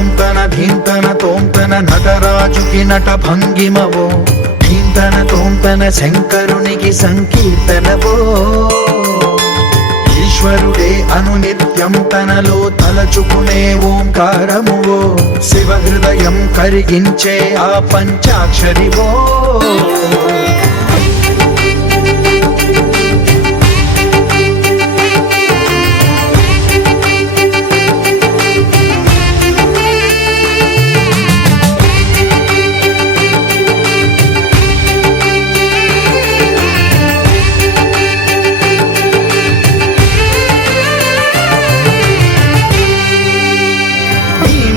తోంతన ధీంతన తోంతన నటరాజుకి నట భంగిమవో, ధీంతన తోంతన శంకరునికి సంకీర్తనవో. ఈశ్వరుడే అనునిత్యం తనలో తలచుకునే ఓంకారమువో, శివ హృదయం కరిగించే ఆ పంచాక్షరివో.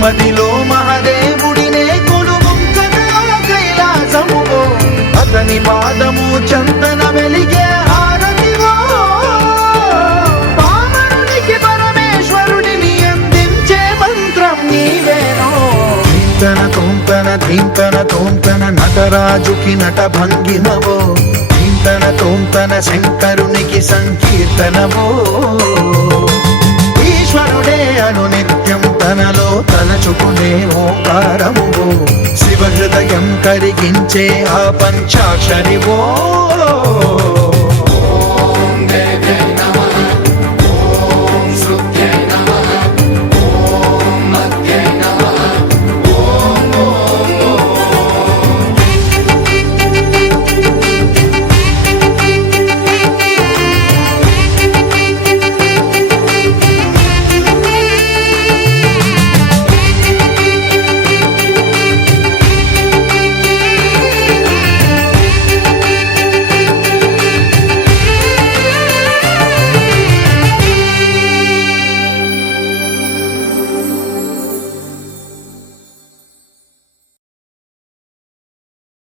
మదిలో మహదేవుడినే కొలువుంచగా కైలాసమువో, అతని పాదము చందన వెలిగే హారతివో. పామరునికి పరమేశ్వరుడిని అందించే మంత్రం నీవేనో. ధీంతన తోంతన ధీంతన తోంతన నటరాజుకి నట భంగిమవో, ధీంతన తోంతన శంకరునికి సంకీర్తనవో. ఈశ్వరుడే అనునిత్యం తనలో తలచుకునే ఓంకారమువో, శివ హృదయం కరిగించే ఆ పంచాక్షరివో.